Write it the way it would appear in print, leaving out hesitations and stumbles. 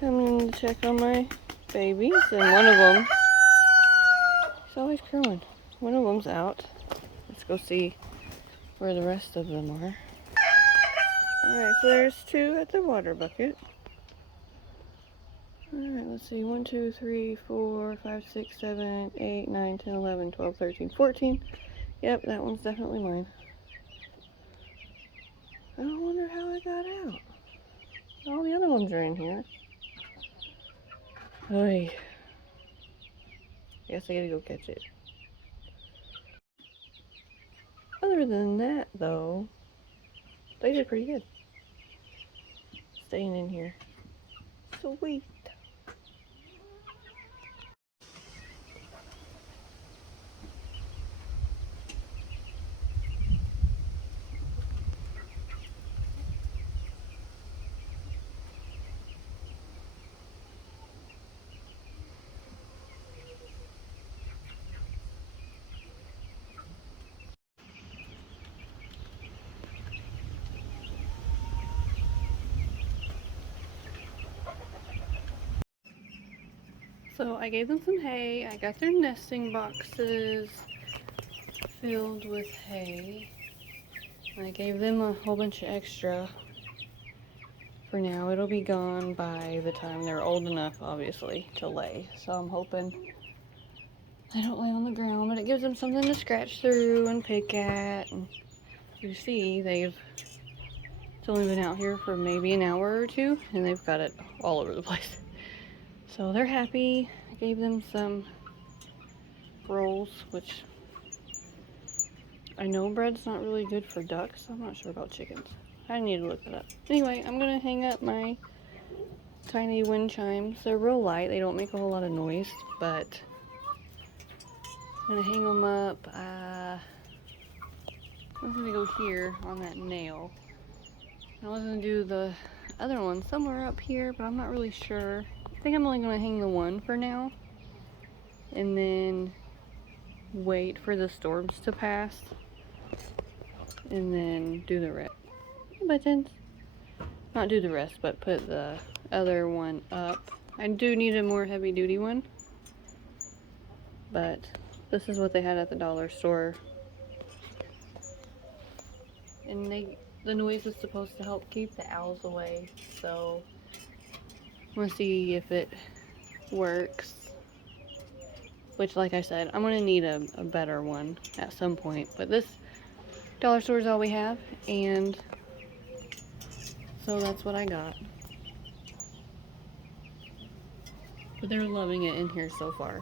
Coming to check on my babies, and one of them, he's always crowing. One of them's out. Let's go see where the rest of them are. Alright, so there's 2 at the water bucket. Alright, let's see. 1, 2, 3, 4, 5, 6, 7, 8, 9, 10, 11, 12, 13, 14. Yep, that one's definitely mine. I wonder how I got out. All the other ones are in here. Oy. Guess I gotta go catch it. Other than that, though, they did pretty good. Staying in here. Sweet. So I gave them some hay. I got their nesting boxes filled with hay. And I gave them a whole bunch of extra. For now, it'll be gone by the time they're old enough, obviously, to lay. So I'm hoping they don't lay on the ground, but it gives them something to scratch through and pick at. And you see, it's only been out here for maybe an hour or 2, and they've got it all over the place. So they're happy. I gave them some rolls, which I know bread's not really good for ducks. I'm not sure about chickens. I need to look that up. Anyway, I'm gonna hang up my tiny wind chimes. They're real light. They don't make a whole lot of noise, but I'm gonna hang them up. I'm gonna go here on that nail. I was gonna do the other one somewhere up here, but I'm not really sure. I think I'm only gonna hang the one for now, and then wait for the storms to pass, and then do the rest. Buttons. Not do the rest, but put the other one up. I do need a more heavy duty one, but this is what they had at the dollar store. And the noise is supposed to help keep the owls away, so I'm gonna see if it works. Which, like I said, I'm gonna need a better one at some point, but this dollar store is all we have, and so that's what I got. But they're loving it in here so far.